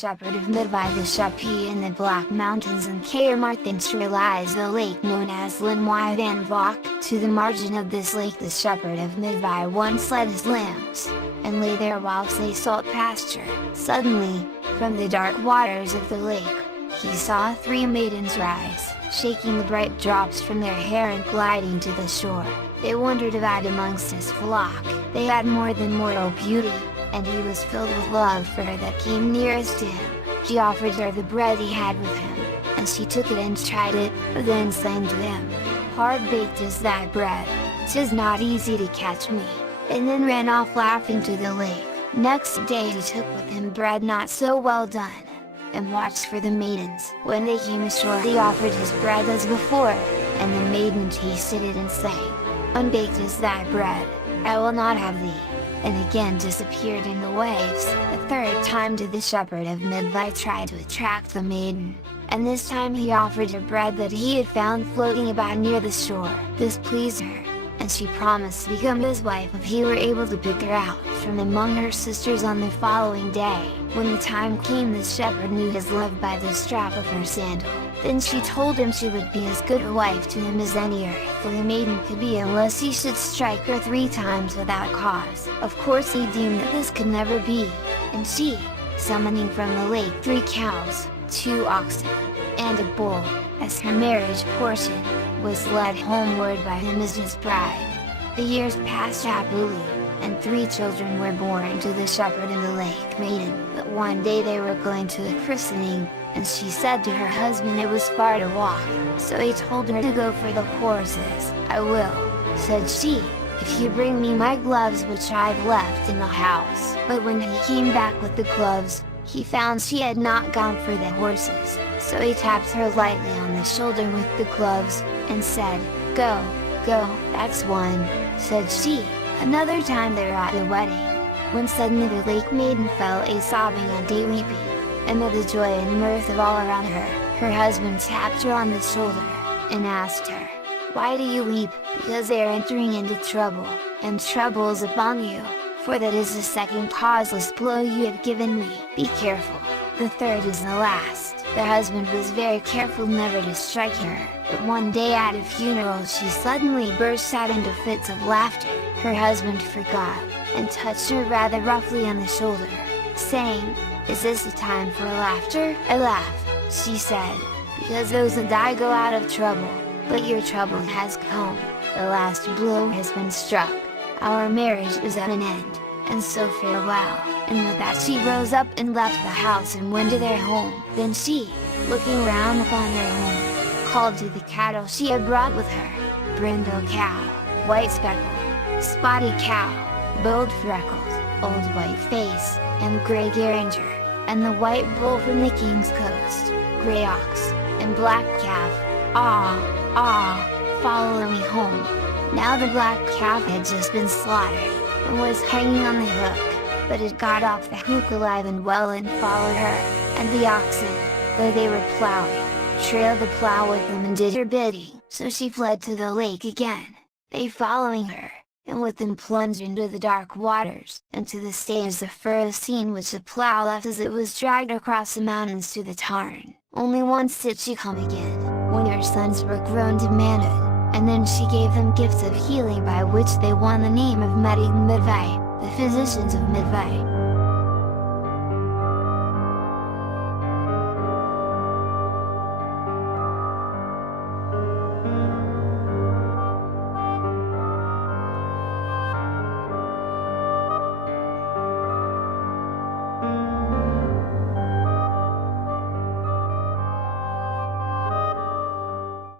shepherd of Myddvai the Shepherd in the Black Mountains in Caermarthenshire lies the lake known as Myddvai. To the margin of this lake the shepherd of Myddvai once led his lambs, and lay there whilst they sought pasture. Suddenly, from the dark waters of the lake, he saw 3 maidens rise, shaking the bright drops from their hair and gliding to the shore. They wandered about amongst his flock. They had more than mortal beauty, and he was filled with love for her that came nearest to him. He offered her the bread he had with him, and she took it and tried it, but then sang to him, "Hard-baked is thy bread, 'tis not easy to catch me," and then ran off laughing to the lake. Next day he took with him bread not so well done, and watched for the maidens. When they came ashore he offered his bread as before, and the maiden tasted it and sang, "Unbaked is thy bread, I will not have thee," and again disappeared in the waves. The third time did the shepherd of Myddvai try to attract the maiden, and this time he offered her bread that he had found floating about near the shore. This pleased her, and she promised to become his wife if he were able to pick her out from among her sisters on the following day. When the time came the shepherd knew his love by the strap of her sandal. Then she told him she would be as good a wife to him as any earthly maiden could be unless he should strike her 3 times without cause. Of course he deemed that this could never be, and she, summoning from the lake 3 cows, 2 oxen, and a bull, as her marriage portion, was led homeward by him as his bride. The years passed happily, and 3 children were born to the shepherd and the lake maiden. But one day they were going to a christening, and she said to her husband it was far to walk, so he told her to go for the horses. "I will," said she, "if you bring me my gloves which I've left in the house." But when he came back with the gloves, he found she had not gone for the horses, so he tapped her lightly on the shoulder with the gloves, and said, "Go, go, that's one," said she. Another time they were at a wedding, when suddenly the lake maiden fell a sobbing and a weeping. Amid the joy and mirth of all around her, her husband tapped her on the shoulder, and asked her, "Why do you weep?" "Because they are entering into trouble, and trouble is upon you, for that is the second causeless blow you have given me. Be careful, the third is the last." The husband was very careful never to strike her, but one day at a funeral she suddenly burst out into fits of laughter. Her husband forgot, and touched her rather roughly on the shoulder, saying, "Is this a time for laughter?" "I laugh," she said, "because those that die go out of trouble, but your trouble has come, the last blow has been struck, our marriage is at an end, and so farewell." And with that she rose up and left the house and went to their home. Then she, looking round upon their home, called to the cattle she had brought with her, brindle cow, white speckled, spotty cow, bold freckled, old white face, and gray geringer, and the white bull from the king's coast, gray ox, and black calf. "Ah, ah, follow me home." Now the black calf had just been slaughtered, and was hanging on the hook, but it got off the hook alive and well and followed her, and the oxen, though they were plowing, trailed the plow with them and did her bidding. So she fled to the lake again, they following her, and with them plunged into the dark waters, and to this day is the furthest scene which the plow left as it was dragged across the mountains to the tarn. Only once did she come again, when her sons were grown to manhood, and then she gave them gifts of healing by which they won the name of Myddvai, the physicians of Myddvai.